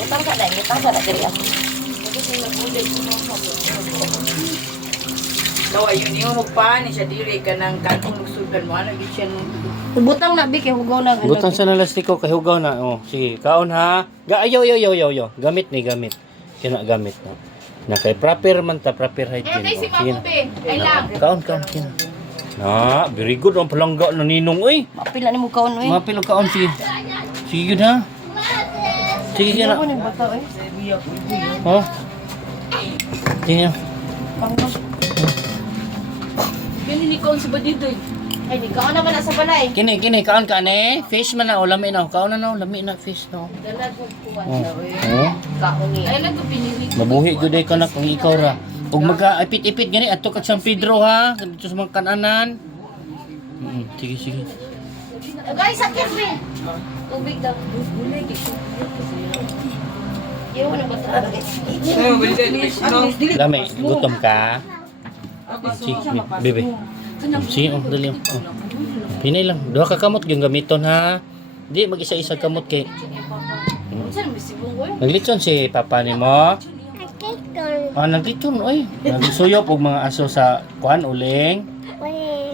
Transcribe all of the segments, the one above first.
Utang sa diri ako. Daw ayun yung magpaan siya diri ka ng katong nagsudan mo ano gid siya no. Butang na bi kay hugaw na. Butang sa nalastiko kay hugaw na. Oh, sige, kaon ha. Ayaw. Gamit ni gamit. Kina gamit na. Na kay proper man ta, proper hygiene. Kay si Oh, sige na. Mabuti. Ay lang. Kaon. Kina. Na, very good ang palangga na ninong oy. Mapila nimo kaon oy. Mapilo kaon sige. Sige yun ha. Sige kina. Ano ni bata oy? Ha? Sige. Kini ni kon sa badidoy. Ay di kaon naman na sa balay. Kini kaon ka ne. Fish man na o lami na. Kaon na lami na fish no. Dalag ko kuwan Oh. siya oy. Oh. Kaon ni. Ay lang ko pinili. Mabuhi gud ay ka na kung ikaw ra. Ug mag-ipit-ipit gani adto ka San Pedro ha. Dito sa mga kananan. Sige. Guys, sakit be. Tubig daw. Iyo na bata. Lami, gutom ka. Sige, bebe. Sige, dali. Oh. Pinay lang. Duha ka kamot yung gamiton ha. Di mag-isa-isa kamot kay. Saan bisibong oy? Naglitson si papa nimo. Naglitson oy. Nagsuyop og mga aso sa kuan uling.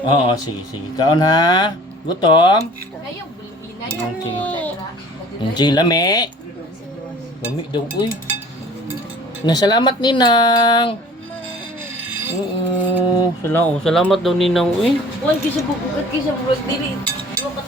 Oo, sige. Kaon ha. Gutom. Kayo bulbina Sige, lami. Lami daw uy. Nasalamat ninang. Oo, salamat daw ninang uy. Wan kisa bubukat kisa bubukat dili.